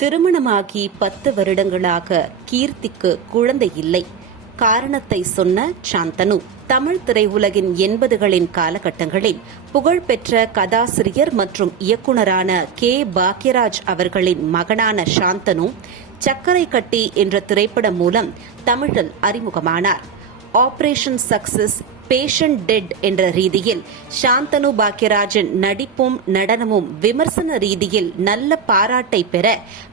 திருமணமாகி பத்து வருடங்களாக கீர்த்திக்கு குழந்தை இல்லை. காரணத்தை சொன்ன சாந்தனு தமிழ் திரையுலகின் எண்பதுகளின் காலகட்டங்களில் புகழ்பெற்ற கதாசிரியர் மற்றும் இயக்குனரான கே. பாக்யராஜ் அவர்களின் மகனான சாந்தனு சக்கரை கட்டி என்ற திரைப்படம் மூலம் தமிழில் அறிமுகமானார். ஆபரேஷன் சக்சஸ் பேஷண்ட் டெட் என்ற ரீதியில் சாந்தனு பாக்யராஜன் நடிப்பும் நடனமும் விமர்சன ரீதியில் நல்ல பாராட்டை பெற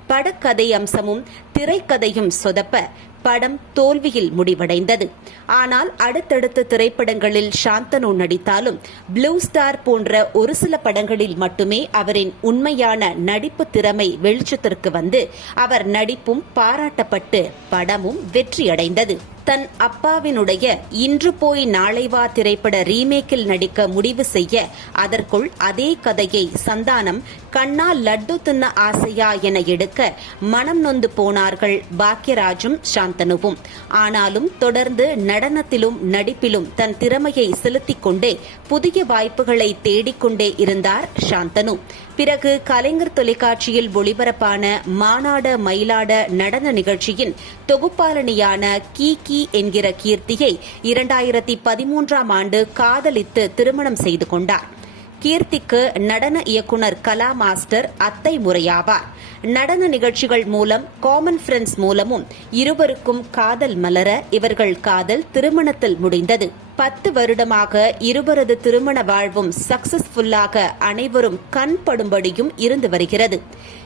படக்கதை அம்சமும் திரைக்கதையும் சொதப்ப படம் தோல்வியில் முடிவடைந்தது. ஆனால் அடுத்தடுத்த திரைப்படங்களில் சாந்தனு நடித்தாலும் ப்ளூ ஸ்டார் போன்ற ஒரு சில படங்களில் மட்டுமே அவரின் உண்மையான நடிப்பு திறமை வெளிச்சத்திற்கு வந்து அவர் நடிப்பும் பாராட்டப்பட்டு படமும் வெற்றியடைந்தது. தன் அப்பாவினுடைய இன்று போய் நாளை வா திரைப்பட ரீமேக்கில் நடிக்க முடிவு செய்ய அதற்குள் அதே கதையை சந்தானம் கண்ணா லட்டு தின்ன ஆசையா என எடுக்க மனம் நொந்து போனார்கள் பாக்யராஜும் சாந்தனுவும். ஆனாலும் தொடர்ந்து நடனத்திலும் நடிப்பிலும் தன் திறமையை செலுத்திக் கொண்டே புதிய வாய்ப்புகளை தேடிக்கொண்டே இருந்தார் சாந்தனு. பிறகு கலைஞர் தொலைக்காட்சியில் ஒளிபரப்பான மாநாட மயிலாட நடன நிகழ்ச்சியின் தொகுப்பாளனியான கி கி என்கிற கீர்த்தியை இரண்டாயிரத்தி பதிமூன்றாம் ஆண்டு காதலித்து திருமணம் செய்து கொண்டார். கீர்த்திக்கு நடன இயக்குனர் கலா மாஸ்டர் அத்தை முறையாவார். நடன நிகழ்ச்சிகள் மூலம் காமன் ஃப்ரெண்ட்ஸ் மூலமும் இருவருக்கும் காதல் மலர இவர்கள் காதல் திருமணத்தில் முடிந்தது. பத்து வருடமாக இருவரது திருமண வாழ்வும் சக்சஸ்ஃபுல்லாக அனைவரும் கண் படும்படியும் இருந்து வருகிறது.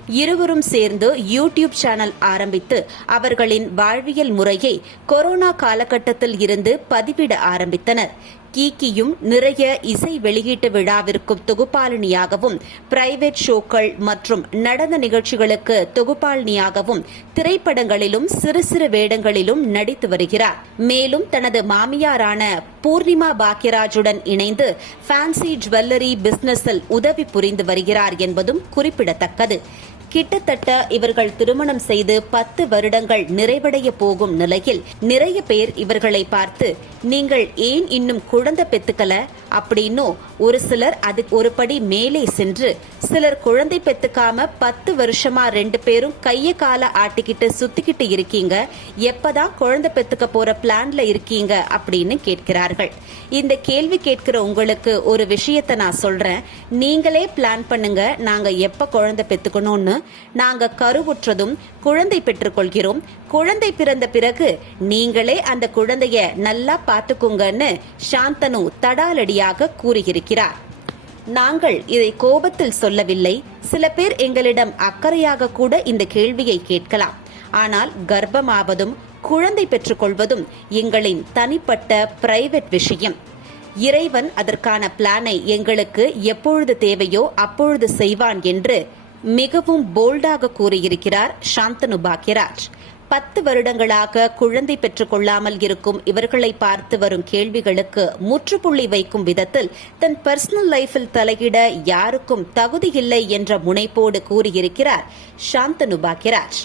இருவரும் சேர்ந்து யூடியூப் சேனல் ஆரம்பித்து அவர்களின் வாழ்வியல் முறையை கொரோனா காலகட்டத்தில் இருந்து பதிவிட ஆரம்பித்தனர். கீக்கியும் நிறைய இசை வெளியீட்டு விழாவிற்கும் தொகுப்பாளினியாகவும் பிரைவேட் ஷோக்கள் மற்றும் நடன நிகழ்ச்சிகளுக்கு தொகுப்பாளினியாகவும் திரைப்படங்களிலும் சிறு சிறு வேடங்களிலும் நடித்து வருகிறார். மேலும் தனது மாமியாரான பூர்ணிமா பாக்யராஜுடன் இணைந்து ஃபேன்சி ஜுவல்லரி பிசினஸில் உதவி புரிந்து வருகிறார் என்பதும் குறிப்பிடத்தக்கது. கிட்டத்தட்ட இவர்கள் திருமணம் செய்து பத்து வருடங்கள் நிறைவடைய போகும் நிலையில் நிறைய பேர் இவர்களை பார்த்து நீங்கள் ஏன் இன்னும் குழந்தை பெத்துக்கல? அப்படின்னு ஒரு சிலர் அதுக்கு ஒரு படி மேலே சென்று சிலர் குழந்தை பெத்துக்காம பத்து வருஷமா ரெண்டு பேரும் கைய கால ஆட்டிக்கிட்டு சுத்திக்கிட்டு இருக்கீங்க. எப்பதான் குழந்தை பெத்துக்க போற பிளான்ல இருக்கீங்க அப்படின்னு கேட்கிறார்கள். இந்த கேள்வி கேட்கிற உங்களுக்கு ஒரு விஷயத்தை நான் சொல்றேன். நீங்களே பிளான் பண்ணுங்க நாங்க எப்ப குழந்தை பெத்துக்கணும்னு நாங்க கருவுற்றதும் குழந்தை பெற்றுக்கொள்கிறோம். குழந்தை பிறந்த பிறகு நீங்களே அந்த குழந்தைய நல்லா பாத்துக்குங்கன்னு சாந்தனு தடாலடியாக கூறியிருக்கிறார். நாங்கள் இதை கோபத்தில் சொல்லவில்லை. சில பேர் எங்களிடம் அக்கறையாக கூட இந்த கேள்வியை கேட்கலாம். ஆனால் கர்ப்பமாவதும் குழந்தை பெற்றுக்கொள்வதும் எங்களின் தனிப்பட்ட பிரைவேட் விஷயம். இறைவன் அதற்கான பிளானை எங்களுக்கு எப்பொழுது தேவையோ அப்பொழுது செய்வான் என்று மிகவும் போல்டாக கூறியிருக்கிறார் சாந்தனு பாக்யராஜ். பத்து வருடங்களாக குழந்தை பெற்றுக் கொள்ளாமல் இருக்கும் இவர்களை பார்த்து வரும் கேள்விகளுக்கு முற்றுப்புள்ளி வைக்கும் விதத்தில் தன் பர்சனல் லைஃபில் தலையிட யாருக்கும் தகுதியில்லை என்ற முனைப்போடு கூறியிருக்கிறார் சாந்தனு பாக்யராஜ்.